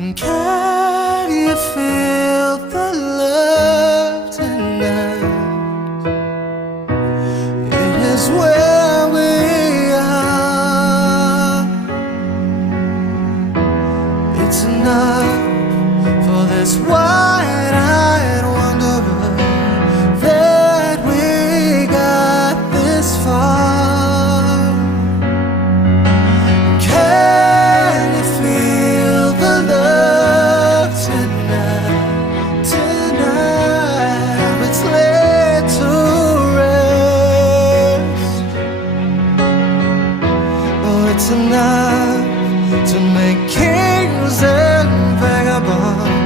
Can you feel the love tonight? It is where we are. It's enough for this wide-eyed wanderer that we got this far. Can you feel the love tonight? Tonight it's laid to rest. Oh, it's enough to make kings and vagabonds